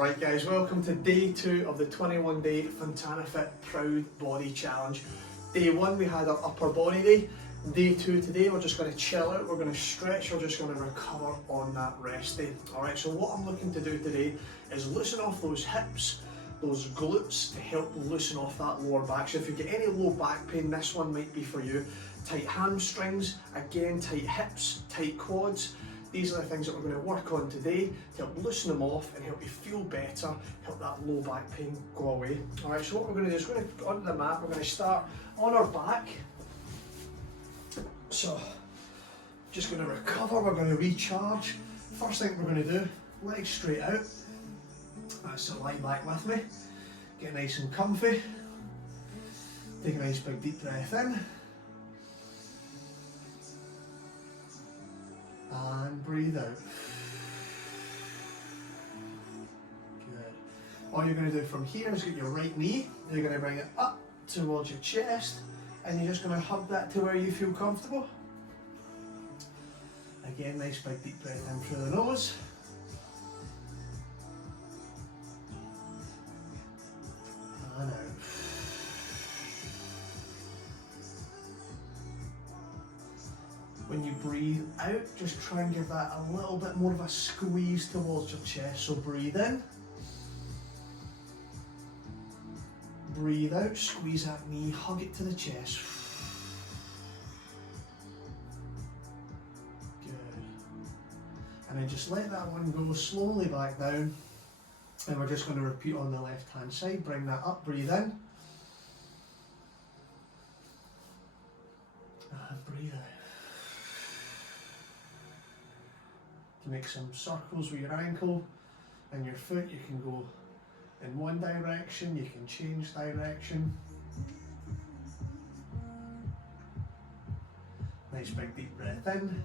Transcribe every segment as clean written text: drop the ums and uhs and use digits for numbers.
Alright guys, welcome to day 2 of the 21-day Fontana Fit Proud Body Challenge. Day 1 we had our upper body day. Day 2 today we're just going to chill out, we're going to stretch, we're just going to recover on that rest day. Alright, so what I'm looking to do today is loosen off those hips, those glutes, to help loosen off that lower back. So if you get any low back pain, this one might be for you. Tight hamstrings, again tight hips, tight quads. These are the things that we're going to work on today to help loosen them off and help you feel better, help that low back pain go away. Alright, so what we're going to do is we're going to go onto the mat, we're going to start on our back. So, just going to recover, we're going to recharge. First thing we're going to do, legs straight out. So lie back with me, get nice and comfy. Take a nice big deep breath in. And breathe out. Good. All you're going to do from here is get your right knee, you're going to bring it up towards your chest, and you're just going to hug that to where you feel comfortable. Again, nice big deep breath in through the nose. And out. When you breathe out, just try and give that a little bit more of a squeeze towards your chest. So breathe in. Breathe out, squeeze that knee, hug it to the chest. Good. And then just let that one go slowly back down. And we're just going to repeat on the left hand side. Bring that up, breathe in. And breathe out. To make some circles with your ankle and your foot, you can go in one direction, you can change direction. Nice big deep breath in.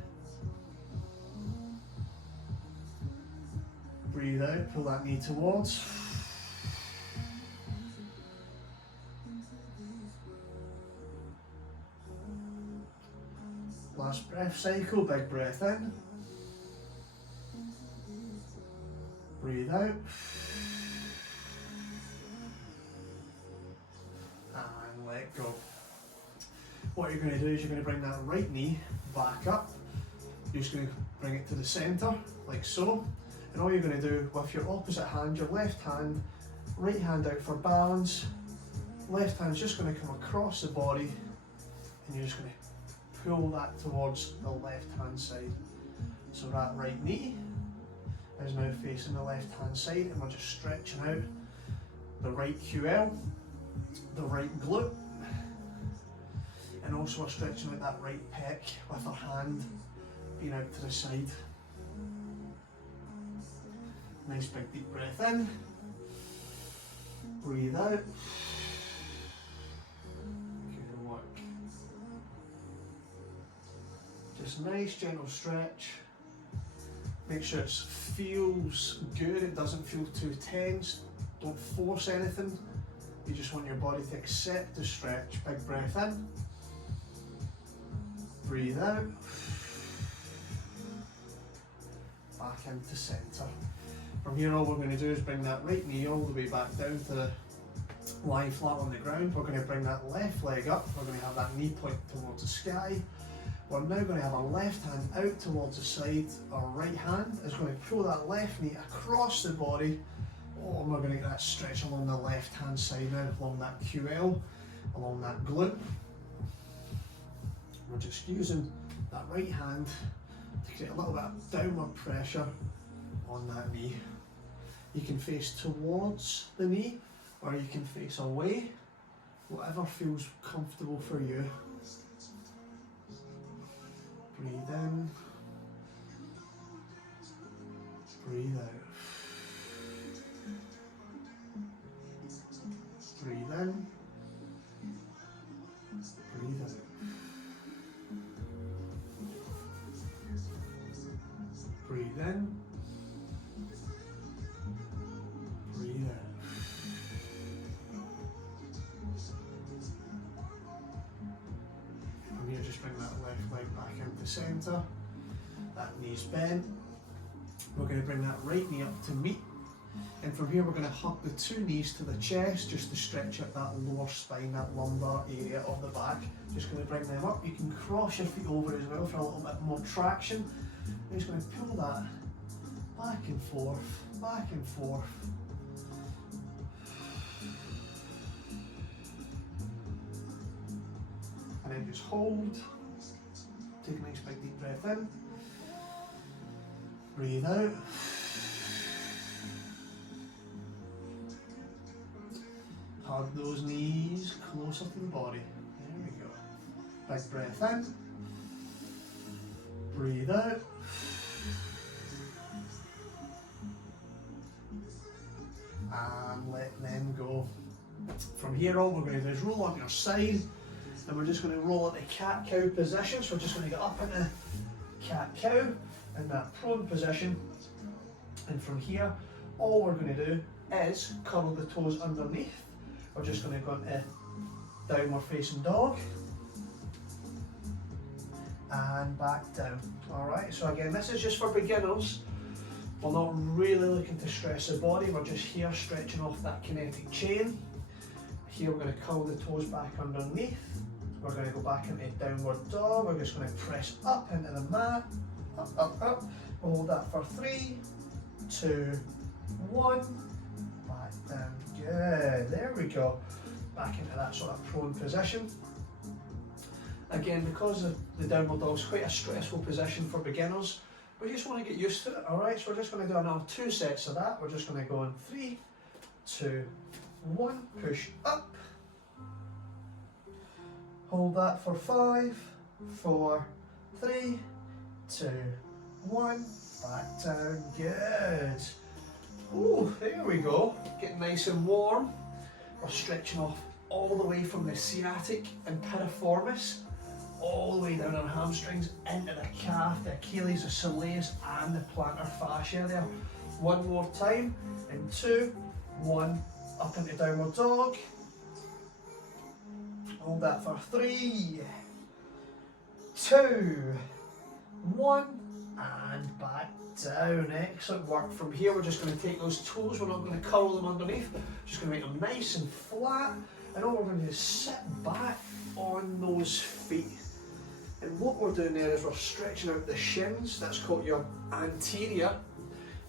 Breathe out, pull that knee towards. Last breath cycle, big breath in. Breathe out. And let go. What you're going to do is you're going to bring that right knee back up. You're just going to bring it to the centre, like so. And all you're going to do with your opposite hand, your left hand, right hand out for balance. Left hand's just going to come across the body and you're just going to pull that towards the left hand side. So that right knee is now facing the left hand side and we're just stretching out the right QL, the right glute, and also we're stretching out that right pec with our hand being out to the side. Nice big deep breath in, breathe out. Good work. Just nice gentle stretch. Make sure it feels good, it doesn't feel too tense. Don't force anything. You just want your body to accept the stretch. Big breath in. Breathe out. Back into centre. From here all we're going to do is bring that right knee all the way back down to the lie flat on the ground. We're going to bring that left leg up. We're going to have that knee point towards the sky. We're now going to have our left hand out towards the side. Our right hand is going to pull that left knee across the body. Oh, and we're going to get that stretch along the left hand side now, along that QL, along that glute. We're just using that right hand to create a little bit of downward pressure on that knee. You can face towards the knee or you can face away, whatever feels comfortable for you. Breathe in, breathe out. Breathe in, breathe out. Breathe in, breathe out. From here, just bring that left leg back into centre. That knee's bent. We're going to bring that right knee up to meet And from here we're going to hug the two knees to the chest just to stretch out that lower spine, that lumbar area of the back. Just going to bring them up. You can cross your feet over as well for a little bit more traction. I'm just going to pull that back and forth, back and forth. And then just hold. Take a nice big deep breath in. Breathe out. Hug those knees closer to the body. There we go. Big breath in. Breathe out. And let them go. From here, all we're going to do is roll on your side, and we're just going to roll into cat-cow position. So we're just going to get up into cat-cow in that prone position. And from here, all we're going to do is curl the toes underneath. We're just going to go into downward facing dog and back down. Alright, so again, this is just for beginners. We're not really looking to stress the body, we're just here stretching off that kinetic chain. Here we're going to curl the toes back underneath. We're going to go back into downward dog. We're just going to press up into the mat. Up, up, up. We'll hold that for 3, 2, 1. Back down. Good. There we go. Back into that sort of prone position. Again, because the downward dog is quite a stressful position for beginners, we just want to get used to it. Alright, so we're just going to do another 2 sets of that. We're just going to go in 3, 2, 1. Push up. Hold that for 5, 4, 3, 2, 1. Back down. Good. Ooh, there we go. Getting nice and warm. We're stretching off all the way from the sciatic and piriformis, all the way down our hamstrings, into the calf, the Achilles, the soleus, and the plantar fascia there. One more time. In 2, 1. Up into downward dog. Hold that for 3, 2, 1, and back down. Excellent work. From here, we're just going to take those toes, we're not going to curl them underneath, just going to make them nice and flat, and all we're going to do is sit back on those feet. And what we're doing there is we're stretching out the shins. That's called your anterior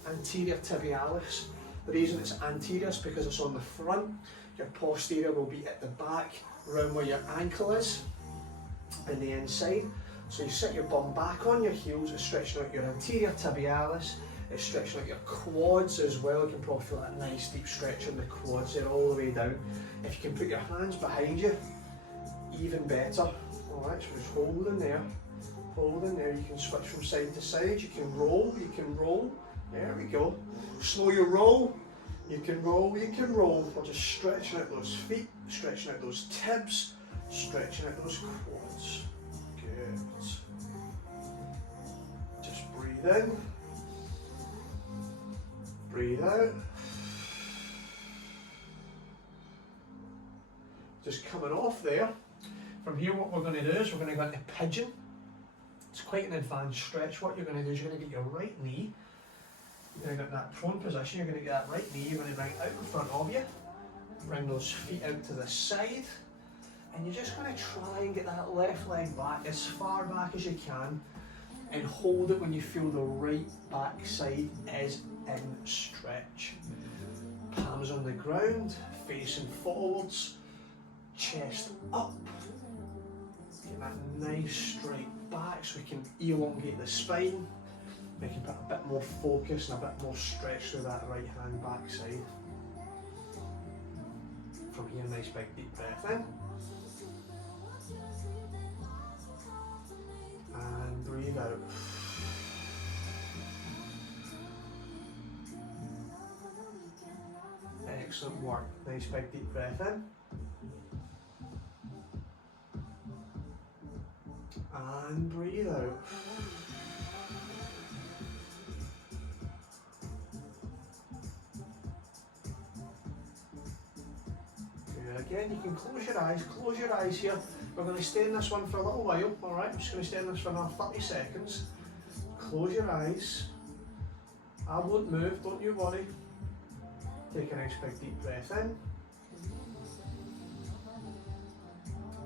tibialis. The reason it's anterior is because it's on the front. Your posterior will be at the back, around where your ankle is, and the inside. So you sit your bum back on your heels, it's stretching out your anterior tibialis, it's stretching out your quads as well. You can probably feel that nice deep stretch in the quads there all the way down. If you can put your hands behind you, even better. Alright, so just hold in there, you can switch from side to side, you can roll, there we go. Slow your roll, you can roll. We're just stretching out those feet, stretching out those tibs, stretching out those quads. Good. Just breathe in, breathe out. Just coming off there. From here, what we're going to do is we're going to go into pigeon. It's quite an advanced stretch. What you're going to do is you're going to get your right knee. You're going to get that prone position. You're going to get that right knee. You're going to bring it out in front of you. Bring those feet out to the side. And you're just going to try and get that left leg back as far back as you can. And hold it when you feel the right back side is in stretch. Palms on the ground, facing forwards, chest up. Get that nice straight back so we can elongate the spine. We can put a bit more focus and a bit more stretch through that right hand back side. From here, nice big deep breath in. And breathe out. Excellent work. Nice big deep breath in. And breathe out. Good. Again, you can close your eyes here. We're going to stay in this one for a little while, alright? I'm just going to stay in this for another 30 seconds. Close your eyes. I won't move, don't you worry. Take a nice big deep breath in.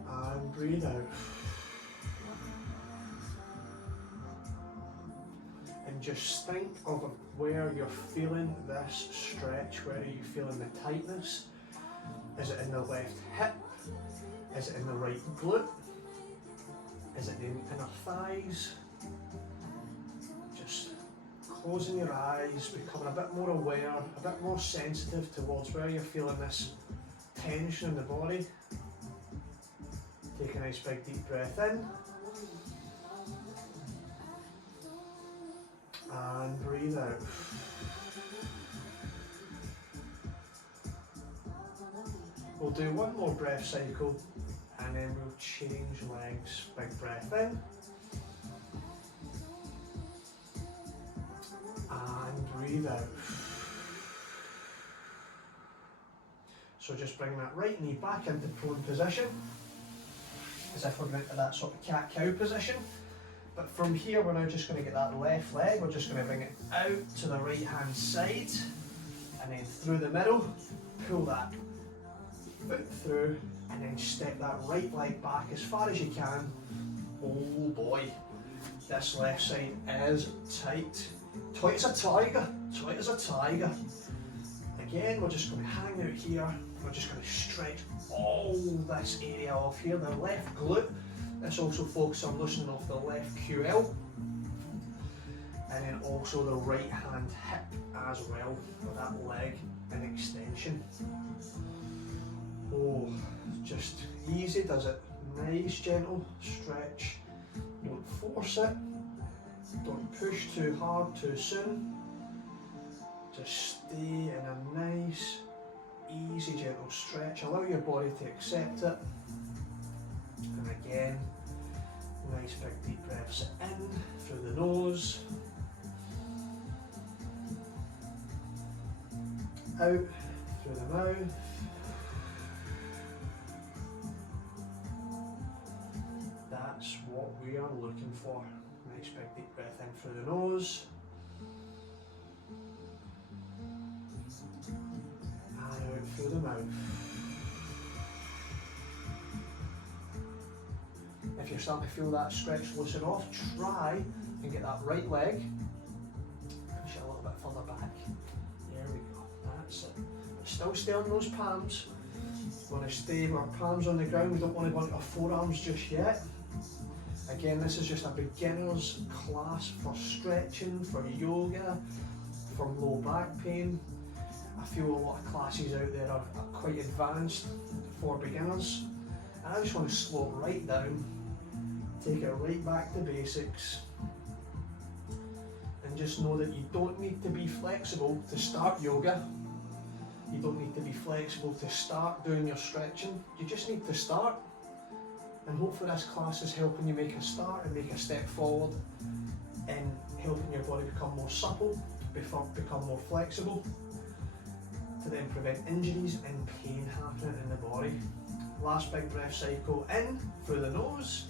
And breathe out. And just think of where you're feeling this stretch. Where are you feeling the tightness? Is it in the left hip? Is it in the right glute? Is it in the inner thighs? Just closing your eyes, becoming a bit more aware, a bit more sensitive towards where you're feeling this tension in the body. Take a nice big deep breath in. And breathe out. We'll do one more breath cycle and then we'll change legs. Big breath in. And breathe out. So just bring that right knee back into prone position, as if we're going into that sort of cat-cow position. But from here we're now just going to get that left leg, we're just going to bring it out to the right hand side and then through the middle, pull that foot through and then step that right leg back as far as you can. Oh boy, this left side is tight. Tight as a tiger, tight as a tiger. Again, we're just going to hang out here, we're just going to stretch all this area off here, the left glute. Let's also focus on loosening off the left QL and then also the right hand hip as well for that leg and extension. Oh, just easy does it. Nice gentle stretch. Don't force it. Don't push too hard too soon. Just stay in a nice, easy, gentle stretch. Allow your body to accept it. And again, nice big deep breaths in through the nose, out through the mouth. That's what we are looking for. Nice big deep breath in through the nose. And out through the mouth. If you're starting to feel that stretch loosen off, try and get that right leg, push it a little bit further back. There we go, that's it. But still stay on those palms. We want to stay with our palms on the ground, we don't want to go into our forearms just yet. Again, this is just a beginner's class for stretching, for yoga, for low back pain. I feel a lot of classes out there are quite advanced for beginners. And I just want to slow it right down, take it right back to basics, and just know that you don't need to be flexible to start yoga. You don't need to be flexible to start doing your stretching. You just need to start. And hopefully this class is helping you make a start and make a step forward in helping your body become more supple, become more flexible, to then prevent injuries and pain happening in the body. Last big breath cycle in through the nose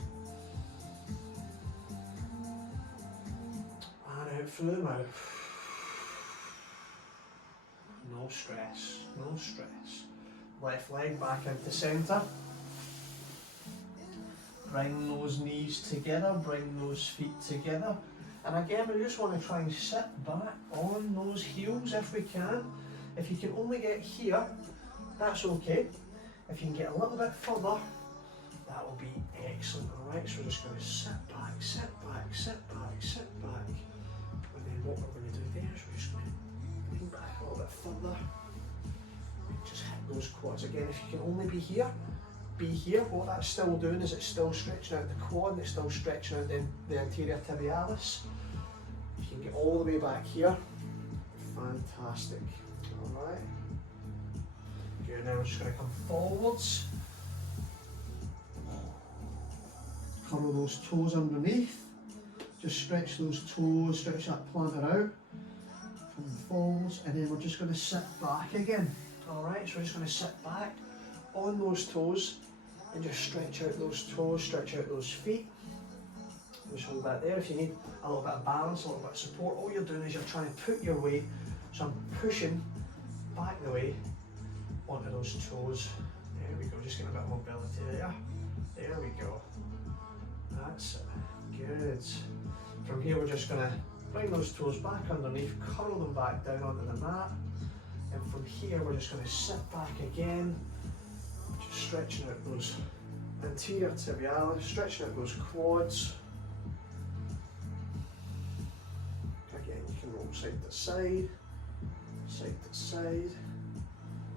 and out through the mouth. No stress, no stress. Left leg back into centre. Bring those knees together, bring those feet together. And again, we just want to try and sit back on those heels if we can. If you can only get here, that's okay. If you can get a little bit further, that will be excellent. Alright, so we're just going to sit back, sit back, sit back, sit back. And then what we're going to do there is we're just going to lean back a little bit further. Just hit those quads. Again, if you can only be here, be here. What that's still doing is it's still stretching out the quad, and it's still stretching out the anterior tibialis. If you can get all the way back here, fantastic. Alright. Good, now we're just going to come forwards. Curl those toes underneath. Just stretch those toes, stretch that plantar out. Come forwards, and then we're just going to sit back again. Alright, so we're just going to sit back on those toes and just stretch out those toes, stretch out those feet. Just hold that there. If you need a little bit of balance, a little bit of support, all you're doing is you're trying to put your weight, so I'm pushing back the way onto those toes. There we go, just getting a bit of mobility there. There we go. That's it. Good. From here we're just going to bring those toes back underneath, curl them back down onto the mat. And from here we're just going to sit back again, just stretching out those anterior tibialis, stretching out those quads. Again, you can roll side to side, side to side.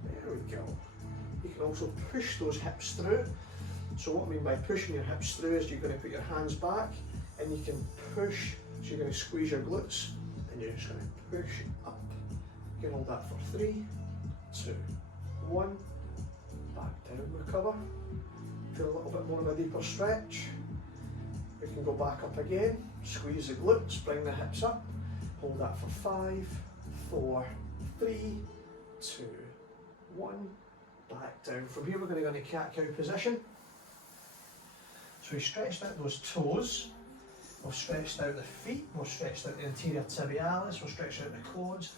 There we go. You can also push those hips through. So what I mean by pushing your hips through is you're going to put your hands back and you can push, so you're going to squeeze your glutes and you're just going to push up. You can hold that for 3, 2, 1, back down, recover. Feel a little bit more of a deeper stretch. We can go back up again, squeeze the glutes, bring the hips up, hold that for 5, 4, 3, 2, 1, back down. From here we're going to go into cat-cow position. So we stretched out those toes, we've stretched out the feet, we've stretched out the anterior tibialis, we've stretched out the quads.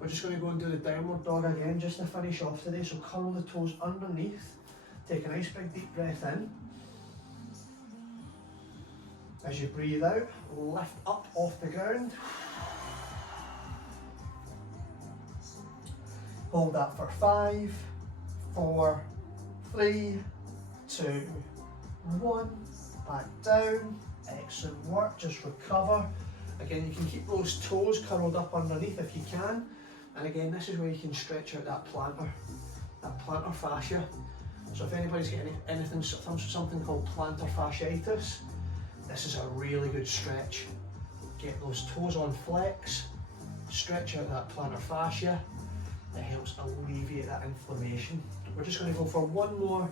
We're just going to go and do the downward dog again just to finish off today. So curl the toes underneath, take a nice big deep breath in. As you breathe out, lift up off the ground. Hold that for 5, 4, 3, 2, 1, back down. Excellent work, just recover. Again, you can keep those toes curled up underneath if you can. And again, this is where you can stretch out that plantar fascia. So if anybody's getting anything, something called plantar fasciitis, this is a really good stretch. Get those toes on flex, stretch out that plantar fascia. It helps alleviate that inflammation. We're just going to go for one more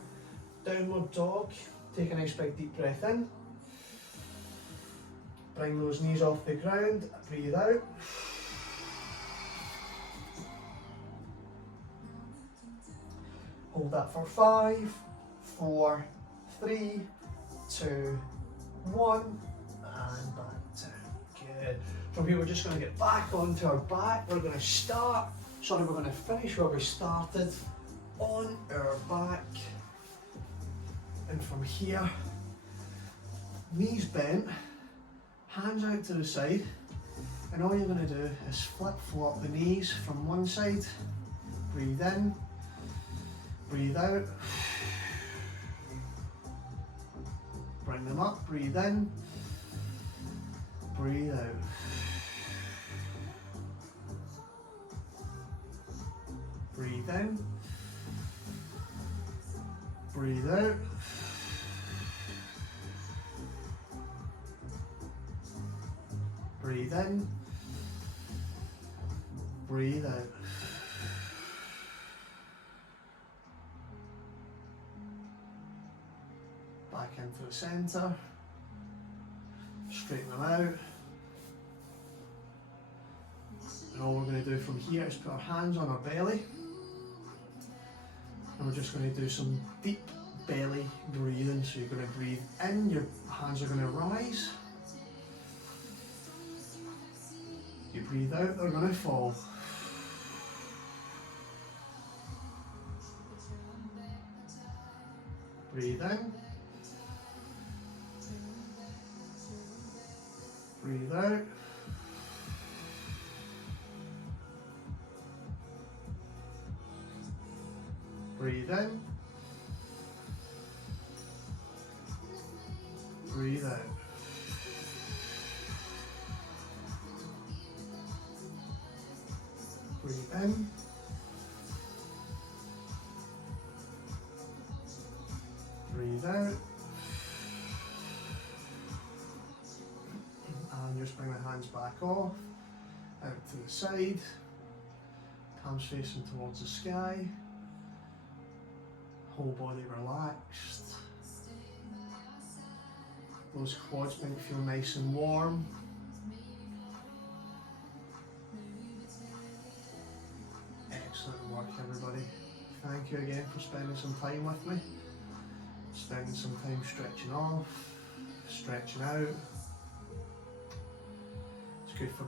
downward dog. Take a nice big deep breath in. Bring those knees off the ground, breathe out. Hold that for 5, 4, 3, 2, 1, and back down. Good. From here we're just going to get back onto our back. We're going to finish where we started, on our back. And from here, knees bent, hands out to the side, and all you're going to do is flip-flop the knees from one side, breathe in, breathe out, bring them up, breathe in, breathe out. Breathe in, breathe out. Breathe in, breathe out. Back into the centre, straighten them out. And all we're going to do from here is put our hands on our belly. And we're just going to do some deep belly breathing. So you're going to breathe in, your hands are going to rise. You breathe out, they're going to fall. Breathe in. Breathe out. Breathe in. Breathe out. Breathe in. Breathe out. And just bring the hands back off, out to the side, palms facing towards the sky, whole body relaxed. Those quads might feel nice and warm. Excellent work, everybody. Thank you again for spending some time with me. Spending some time stretching off, stretching out. It's good for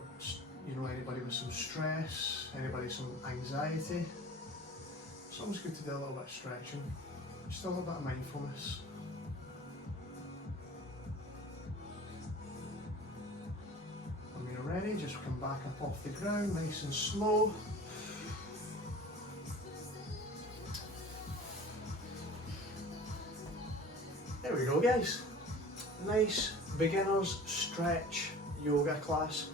anybody with some stress, anybody with some anxiety. It's always good to do a little bit of stretching, just a little bit of mindfulness. When you're ready, just come back up off the ground, nice and slow. There we go, guys. Nice beginner's stretch yoga class.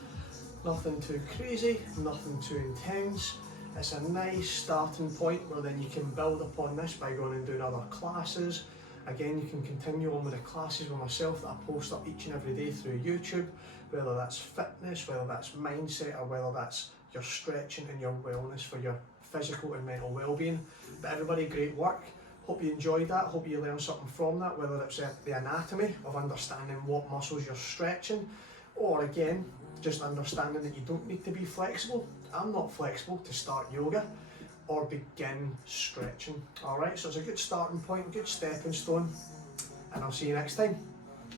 Nothing too crazy, nothing too intense. It's a nice starting point where then you can build upon this by going and doing other classes. Again, you can continue on with the classes with myself that I post up each and every day through YouTube, whether that's fitness, whether that's mindset, or whether that's your stretching and your wellness for your physical and mental well-being. But everybody, great work. Hope you enjoyed that, hope you learned something from that, whether it's the anatomy of understanding what muscles you're stretching, or again, just understanding that you don't need to be flexible. I'm not flexible to start yoga or begin stretching. Alright, so it's a good starting point, good stepping stone, and I'll see you next time.